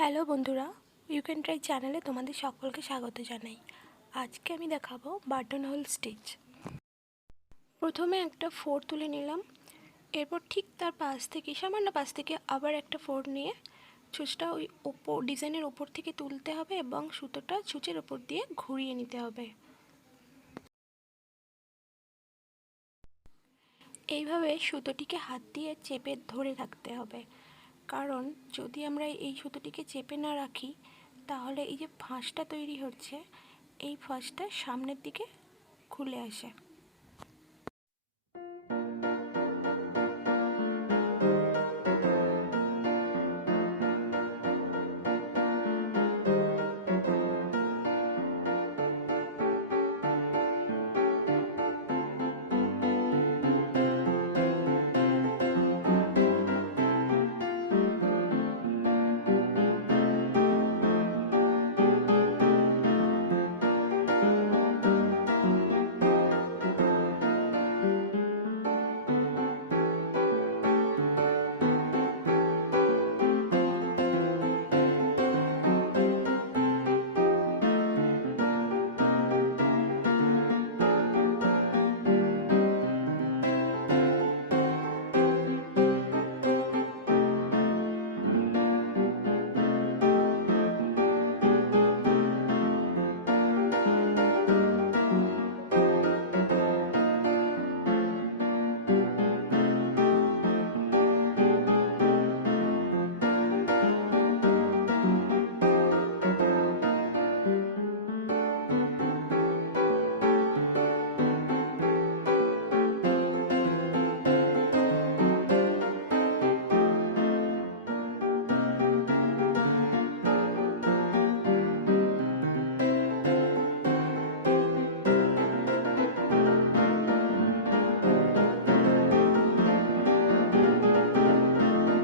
Hello বন্ধুরা, you can try চ্যানেলে তোমাদের সকলকে স্বাগত জানাই। আজকে আমি দেখাবো বাটন হোল স্টিচ। প্রথমে একটা 4 তুলে নিলাম, এরপর ঠিক তার সামান্য পাশ থেকে আবার একটা 4 নিয়ে ছুঁচটা ওই ওপর ডিজাইনের ওপর থেকে তুলতে হবে এবং সুতোটা ছুঁচের ওপর দিয়ে ঘুরিয়ে নিতে হবে। এইভাবে সুতোটিকে হাত দিয়ে চেপে ধরে রাখতে হবে, কারণ যদি আমরা এই সুতোটিকে চেপে না রাখি তাহলে এই যে ফাঁসটা তৈরি হচ্ছে, এই ফাঁসটা সামনের দিকে খুলে আসে।